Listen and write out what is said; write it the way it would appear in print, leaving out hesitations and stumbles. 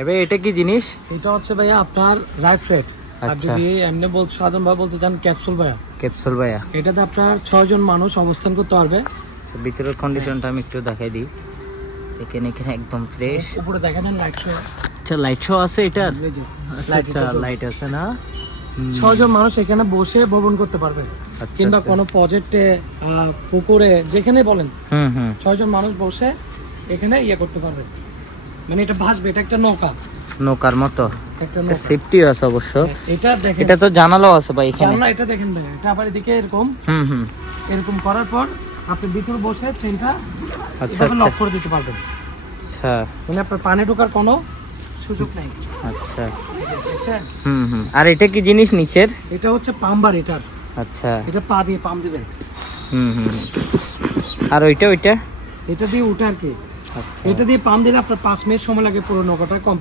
এবার এটা কি জিনিস? এটা হচ্ছে ভাইয়া আপনার লাইফ রেট। আর আচ্ছা। যদি এমনি বলতে সাধারণভাবে বলতে চান ক্যাপসুল ভাইয়া। ক্যাপসুল ভাইয়া। এটাতে আপনার 6 জন মানুষ অবস্থান করতে পারবে। আচ্ছা, ভিতরের কন্ডিশনটা আমি একটু দেখাই দিই। দেখেন এখানে একদম ফ্রেশ। উপরে দেখা দেন লাইট শো। আচ্ছা, লাইট শো আছে এটার? এই যে আচ্ছা আচ্ছা, লাইট আছে না? 6 জন মানুষ এখানে বসে ভ্রমণ করতে পারবে। আচ্ছা, কিংবা আচ্ছা। কোনো প্রজেক্টে, পুকুরে, যেখানে বলেন হুম 6 জন মানুষ বসে এখানে ইয়ে করতে পারবে। মানে এটা ভাসবে, এটা একটা নৌকা। নৌকার মতো। একটা নৌকা। সেফটিও আছে অবশ্য। এটা দেখেন, এটা তো জানালাও আছে ভাই এখানে। জানলা এটা দেখেন ভাই, এটা আবার এদিকে এরকম হুম এরকম করার পর আপনি ভিতরে বসে চেনটা আচ্ছা এভাবে আচ্ছা লক করে দিতে পারবেন। আচ্ছা মানে আপনার পানি ঢোকার কোনো সুযোগ নাই। আচ্ছা। দেখছেন? আর এটা কি জিনিস নিচের? এটা হচ্ছে পাম্বার এটার। আচ্ছা। এটা পা দিয়ে পাম্প দিবেন। হুম আর ওইটা এটা দিয়ে উঠে আর কি। আচ্ছা। এটা দিয়ে পাম্প দিলে আপনার 5 মিনিট সময় লাগে পুরো নৌকাটা কমপ্লিট